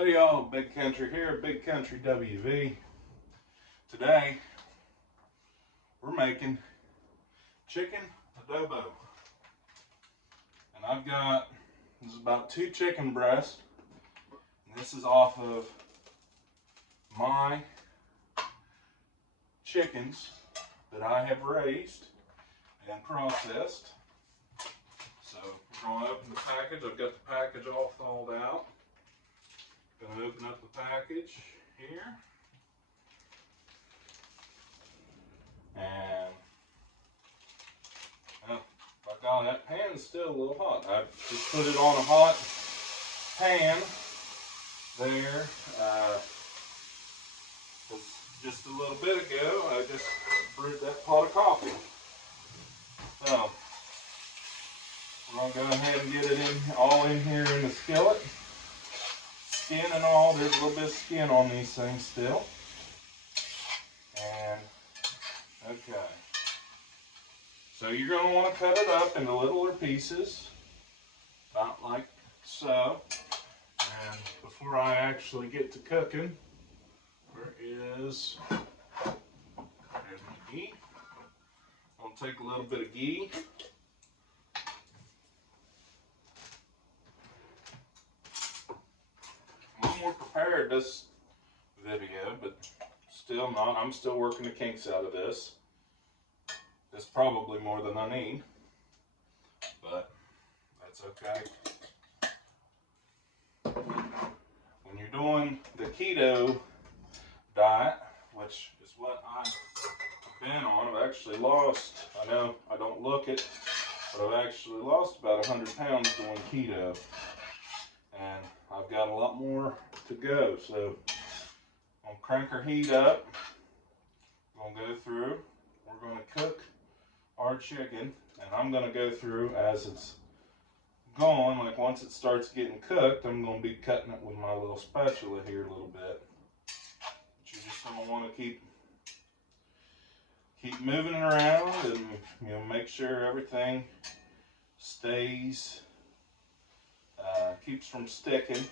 Howdy y'all, Big Country here, Big Country WV. Today, we're making chicken adobo. And I've got, this is about 2 chicken breasts. And this is off of my chickens that I have raised and processed. So we're going to open the package. I've got the package all thawed out. Going to open up the package here. And, oh, by God, that pan's still a little hot. I just put it on a hot pan there. Just a little bit ago, I just brewed that pot of coffee. So, we're going to go ahead and get it all in here in the skillet. Skin and all, there's a little bit of skin on these things still. And, okay. So you're going to want to cut it up into littler pieces, about like so. And before I actually get to cooking, there's my ghee. I'll take a little bit of ghee. More prepared this video, but still not. I'm still working the kinks out of this. It's probably more than I need, but that's okay. When you're doing the keto diet, which is what I've been on, I've actually lost, I know I don't look it, but I've actually lost about 100 pounds doing keto. And I've got a lot more to go, so I'm gonna crank our heat up. I'm gonna go through. We're gonna cook our chicken, and I'm gonna go through as it's going. Like once it starts getting cooked, I'm gonna be cutting it with my little spatula here a little bit. But you're just gonna want to keep moving it around, and make sure everything stays. Keeps from sticking.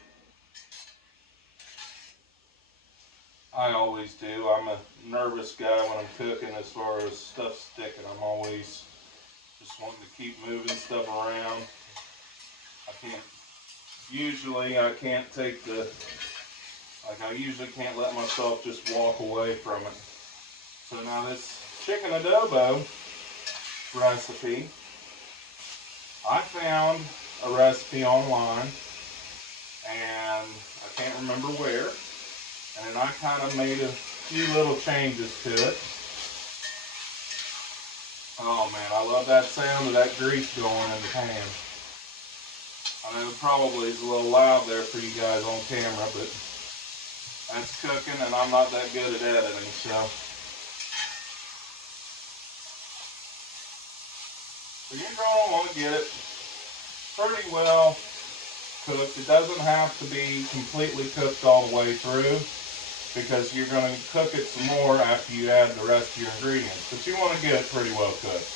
I always do. I'm a nervous guy when I'm cooking as far as stuff sticking. I'm always just wanting to keep moving stuff around. I can't take I usually can't let myself just walk away from it. So now this chicken adobo recipe, I found a recipe online, and I can't remember where, and then I kind of made a few little changes to it. Oh man, I love that sound of that grease going in the pan. I know it probably is a little loud there for you guys on camera, but that's cooking, and I'm not that good at editing, so you're going to want to get it pretty well cooked. It doesn't have to be completely cooked all the way through, because you're going to cook it some more after you add the rest of your ingredients. But you want to get it pretty well cooked.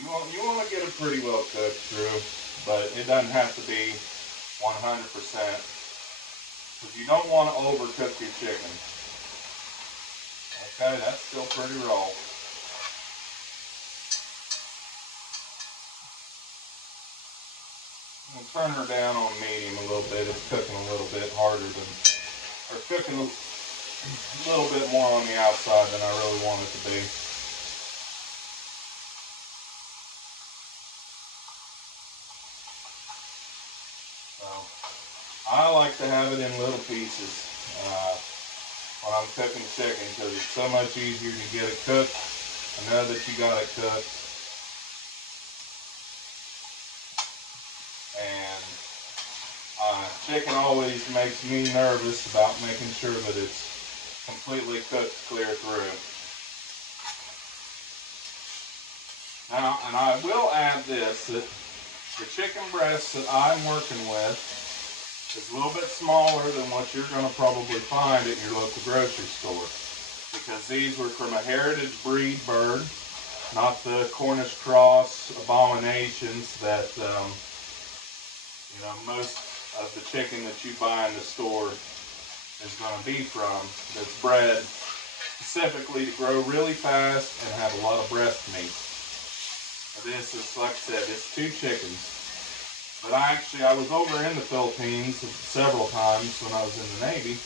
You want to get it pretty well cooked through, but it doesn't have to be 100%, because you don't want to overcook your chicken. Okay, that's still pretty raw. I'm going to turn her down on medium a little bit. It's cooking a little bit harder or cooking a little bit more on the outside than I really want it to be. So, I like to have it in little pieces when I'm cooking chicken, because it's so much easier to get it cooked. I know that you got it cooked. Chicken always makes me nervous about making sure that it's completely cooked clear through. Now, and I will add this, that the chicken breast that I'm working with is a little bit smaller than what you're going to probably find at your local grocery store, because these were from a heritage breed bird, not the Cornish cross abominations that you know, most of the chicken that you buy in the store is going to be from, that's bred specifically to grow really fast and have a lot of breast meat. This is, like I said, it's 2 chickens. But I was over in the Philippines several times when I was in the Navy,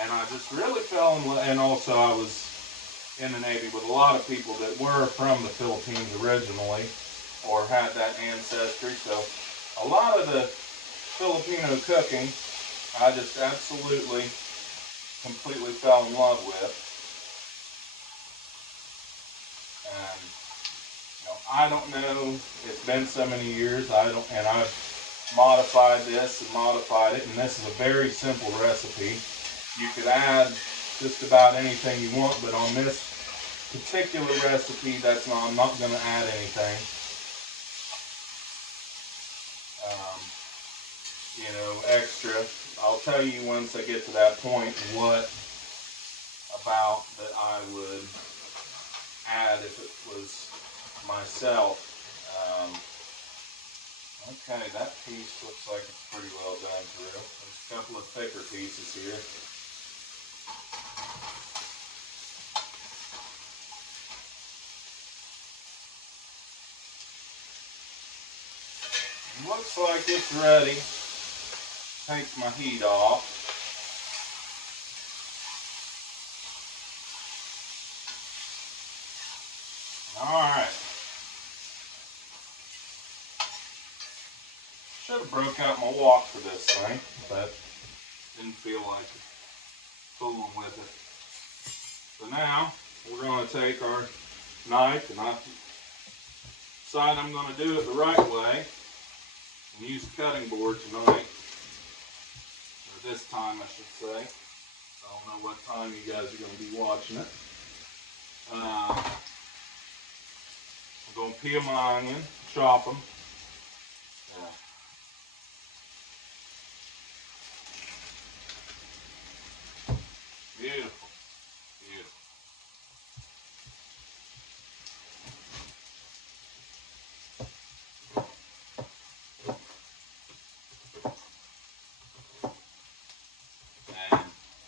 and I just really fell in love, and also I was in the Navy with a lot of people that were from the Philippines originally, or had that ancestry, so a lot of the Filipino cooking, I just absolutely, completely fell in love with. And you know, I don't know. It's been so many years. And I've modified this and modified it. And this is a very simple recipe. You could add just about anything you want, but on this particular recipe, I'm not going to add anything. You know, extra. I'll tell you once I get to that point what about that I would add if it was myself. Okay, that piece looks like it's pretty well done through. There's a couple of thicker pieces here. Looks like it's ready. Take my heat off. Alright. Should have broke out my wok for this thing, but didn't feel like fooling with it. So now we're going to take our knife, and I decide I'm going to do it the right way and use a cutting board tonight. Or this time, I should say. I don't know what time you guys are going to be watching it. I'm going to peel my onion, chop them. Beautiful. Beautiful. And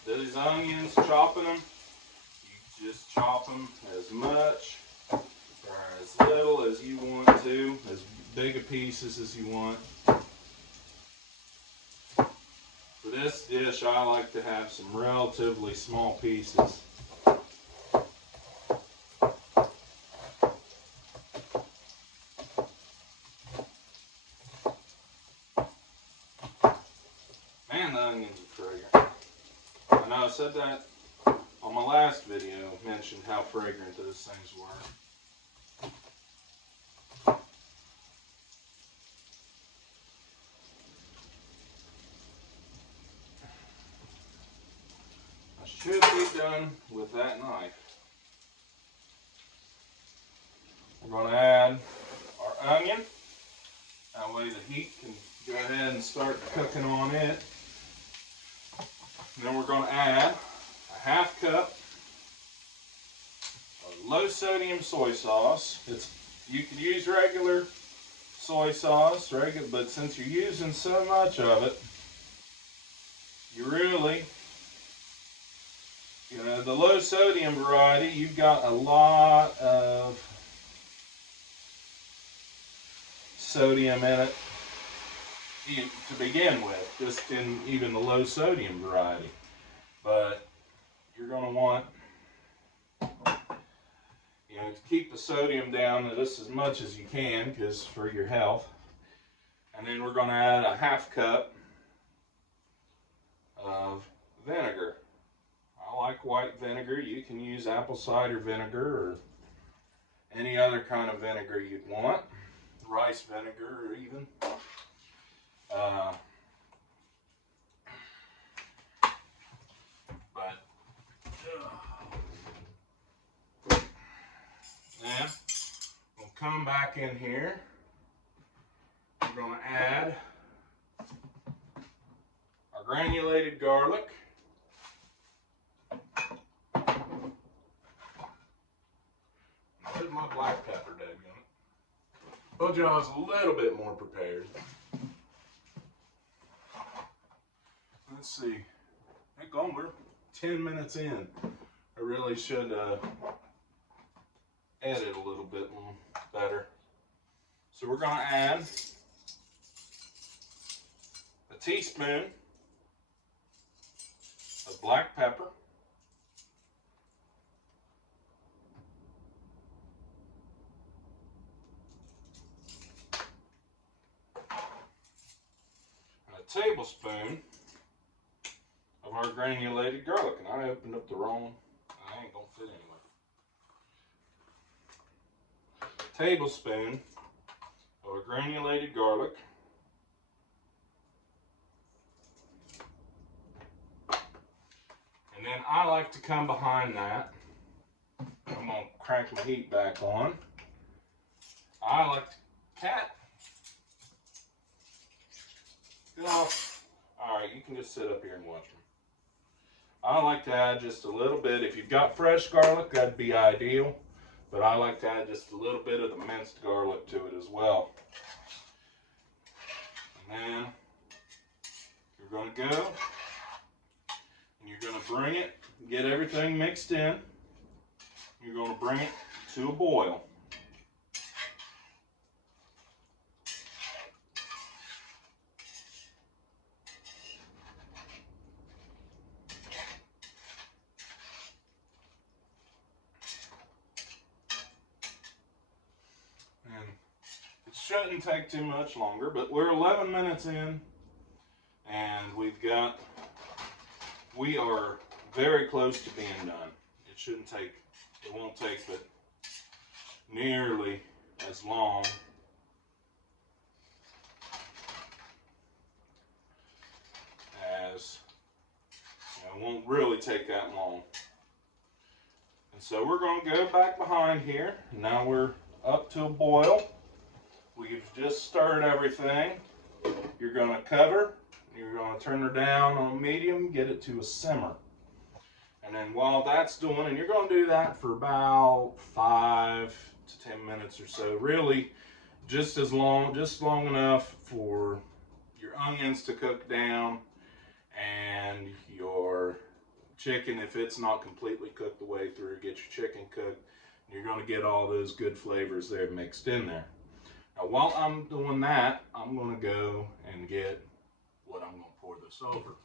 these onions, chopping them, you just chop them as much or as little as you want to, as big a pieces as you want. For this dish, I like to have some relatively small pieces. Man, the onions are fragrant. I know I said that on my last video, mentioned how fragrant those things were. I should be done with that knife. We're going to add our onion. That way the heat can go ahead and start cooking on it. And then we're going to add a 1/2 cup of low sodium soy sauce. You could use regular soy sauce, but since you're using so much of it, you really, you know, the low sodium variety, you've got a lot of sodium in it to begin with, just in even the low sodium variety. But you're going to want, you know, to keep the sodium down to just as much as you can, because for your health. And then we're going to add a 1/2 cup of vinegar. I like white vinegar. You can use apple cider vinegar or any other kind of vinegar you'd want. Rice vinegar or even. Then we'll come back in here. We're going to add our granulated garlic. There's my black pepper, dadgummit. Told you I was a little bit more prepared. let's see. Heck on, we're 10 minutes in. I really should edit a little bit better. So we're going to add a teaspoon of black pepper, and a tablespoon of our granulated garlic. And I opened up the wrong, I ain't gonna fit anyway. Tablespoon of our granulated garlic. And then I like to come behind that. I'm gonna crank my heat back on. I like to get off. All right, you can just sit up here and watch me. I like to add just a little bit. If you've got fresh garlic, that'd be ideal. But I like to add just a little bit of the minced garlic to it as well. And then you're going to go and you're going to bring it, get everything mixed in. You're going to bring it to a boil. And it shouldn't take too much longer, but we're 11 minutes in and we are very close to being done. It won't take but nearly as long as, it won't really take that long. And so we're going to go back behind here. Now we're up to a boil. We've just stirred everything. You're going to cover. You're going to turn her down on medium, get it to a simmer. And then while that's doing, and you're going to do that for about 5 to 10 minutes or so. Really, just long enough for your onions to cook down and your chicken, if it's not completely cooked the way through, get your chicken cooked. You're going to get all those good flavors there mixed in there. Now, while I'm doing that, I'm going to go and get what I'm going to pour this over,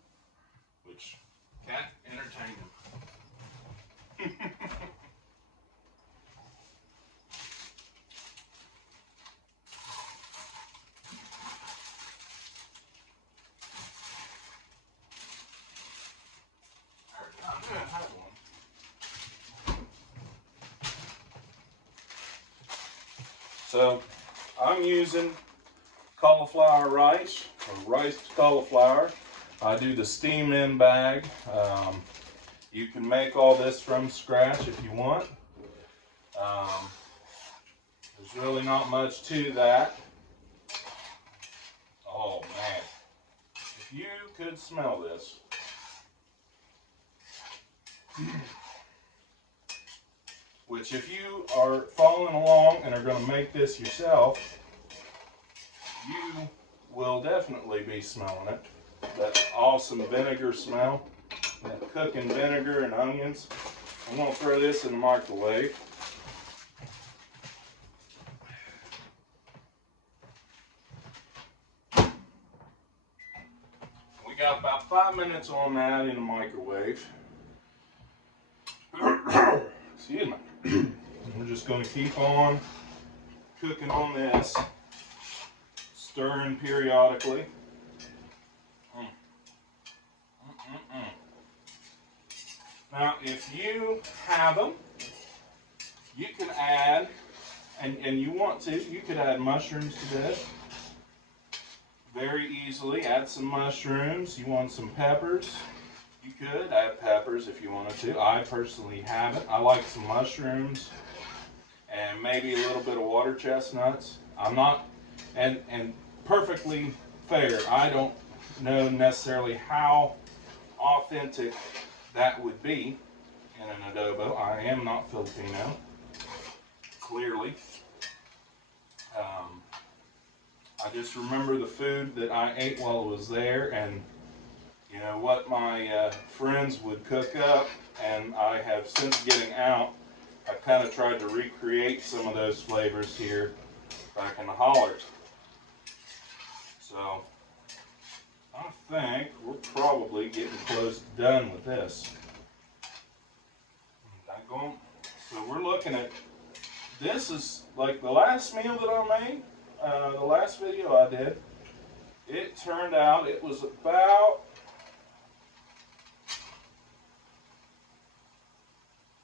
which can't entertain them. So I'm using cauliflower rice, or riced cauliflower. I do the steam in bag. You can make all this from scratch if you want. There's really not much to that. Oh man, if you could smell this. Which, if you are following along and are going to make this yourself, you will definitely be smelling it. That awesome vinegar smell, that cooking vinegar and onions. I'm going to throw this in the microwave. We got about 5 minutes on that in the microwave. Excuse me. We're just going to keep on cooking on this, stirring periodically. Now, if you have them, you can add, and you want to, you could add mushrooms to this very easily. Add some mushrooms. You want some peppers, you could add peppers if you wanted to. I personally haven't. I like some mushrooms and maybe a little bit of water chestnuts. I'm not, and perfectly fair, I don't know necessarily how authentic that would be in an adobo. I am not Filipino, clearly. I just remember the food that I ate while I was there, and you know, what my friends would cook up, and I have, since getting out, I kind of tried to recreate some of those flavors here back in the hollers. So I think we're probably getting close to done with this. So we're looking at, this is like the last meal that I made, the last video I did. It turned out it was about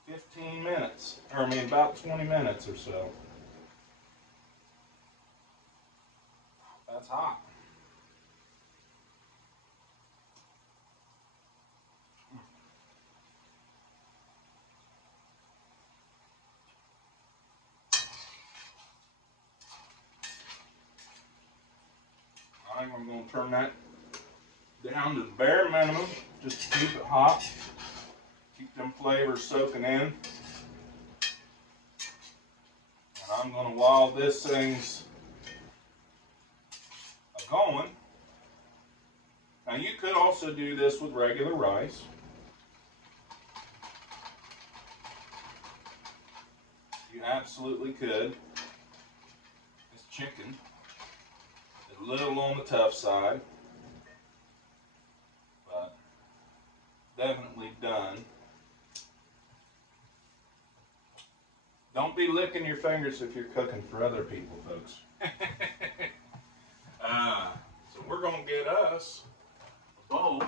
15 minutes, or I mean about 20 minutes or so. That's hot. I'm going to turn that down to the bare minimum, just to keep it hot, keep them flavors soaking in. And I'm going to, while this thing's going, now you could also do this with regular rice. You absolutely could. This chicken is a little on the tough side, but definitely done. Don't be licking your fingers if you're cooking for other people, folks. So we're going to get us a bowl.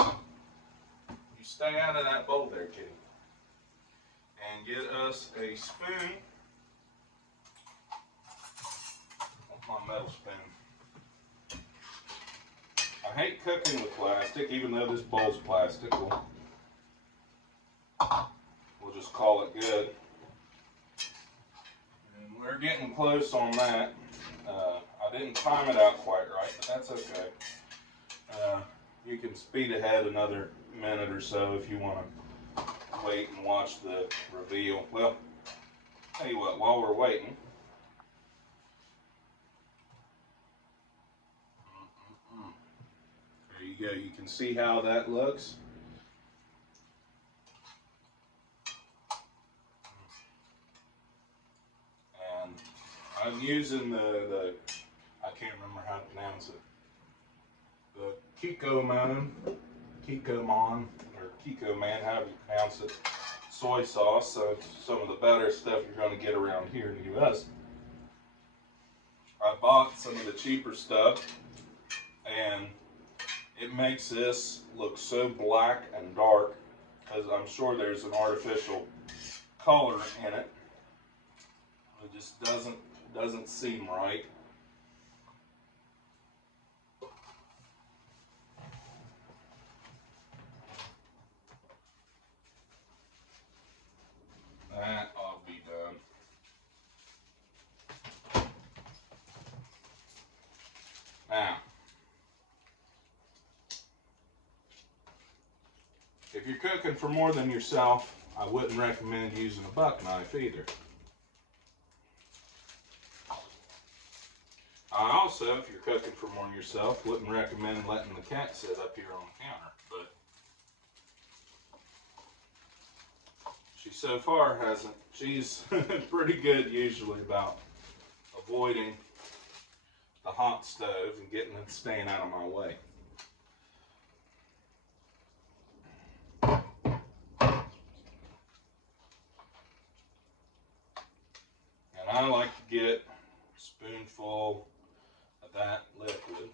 You stay out of that bowl there, kitty. And get us a spoon. What's my metal spoon? I hate cooking with plastic, even though this bowl's plastic. We'll just call it good. And we're getting close on that. I didn't time it out quite right, but that's okay. You can speed ahead another minute or so if you want to wait and watch the reveal. Well, tell you what, while we're waiting, there you go. You can see how that looks. And I'm using the I can't remember how to pronounce it, the Kikkoman, or Kikkoman, however you pronounce it, soy sauce. So it's some of the better stuff you're going to get around here in the U.S. I bought some of the cheaper stuff, and it makes this look so black and dark, because I'm sure there's an artificial color in it. It just doesn't seem right. That ought to be done. Now, if you're cooking for more than yourself, I wouldn't recommend using a buck knife either. I also, if you're cooking for more than yourself, wouldn't recommend letting the cat sit up here on the counter. But she so far hasn't. She's pretty good usually about avoiding the hot stove and getting it staying out of my way. And I like to get a spoonful of that liquid.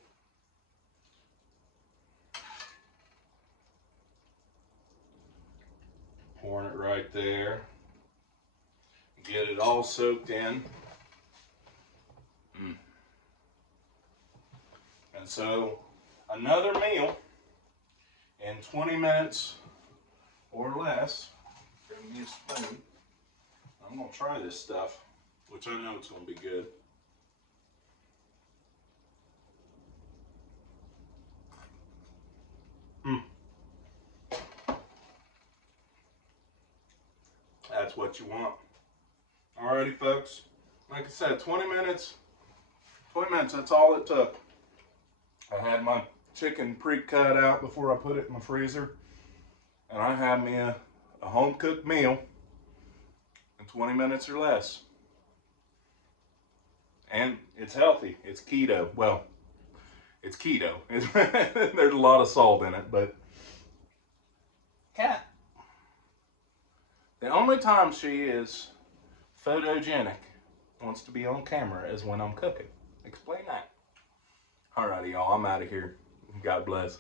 Pouring it right there. Get it all soaked in. And so another meal in 20 minutes or less. Give me a spoon. I'm going to try this stuff, which I know it's going to be good. That's what you want. Alrighty, folks. Like I said, 20 minutes, that's all it took. I had my chicken pre-cut out before I put it in my freezer. And I have me a home-cooked meal in 20 minutes or less. And it's healthy. It's keto. Well, it's keto. There's a lot of salt in it, but Cat, the only time she is photogenic, wants to be on camera, is when I'm cooking. Explain that. Alrighty, y'all. I'm out of here. God bless.